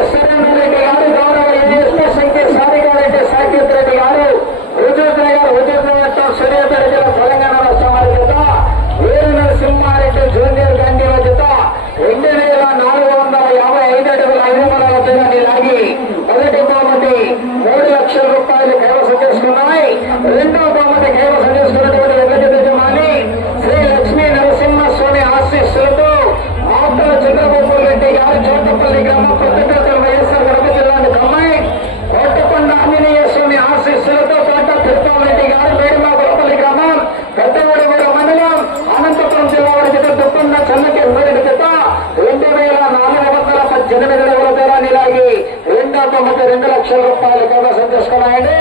రెడ్డి గారు, గౌరవ ఏఎస్పీ సంఖ్య సారిగారెడ్డి సాకేత్ రెడ్డి గారు, హుజూర్నగర్ సూర్యాపేట జిల్లా తెలంగాణ రాష్ట్రం వారి చేత వీరు నరసింహారెడ్డి జూనియర్ గాంధీల చేత 2455 అడుగుల 5 వద్దగాని లాగి మొదటి బహుమతి 3 లక్షల రూపాయలు కైవసం చేసుకున్నాయి. రెండో బహుమతి కైవసం చేసుకున్నటువంటి వెంకట యజమాని శ్రీ లక్ష్మీ నరసింహస్వామి ఆశీస్సులతో ఆకుల చంద్రబాబు రెడ్డి గారు చోటపల్లి గ్రామం కొత్తపేట వైఎస్ఆర్ కడప జిల్లా కమ్మాయి కోటకొండ ఆంజనేయ స్వామి ఆశీస్సులతో కోట తిరుపతి గారు మేడిమాపురపల్లి గ్రామం పెద్దగూడెగూడ మండలం అనంతపురం జిల్లా వారి చేత దుప్పన్న చెన్నకేశ్వరుడి చేత 2418 అడుగుల దూరాన్ని లాగి రెండో బహుమతి 2 లక్షల రూపాయలు కైవసం చేసుకున్నాయండి.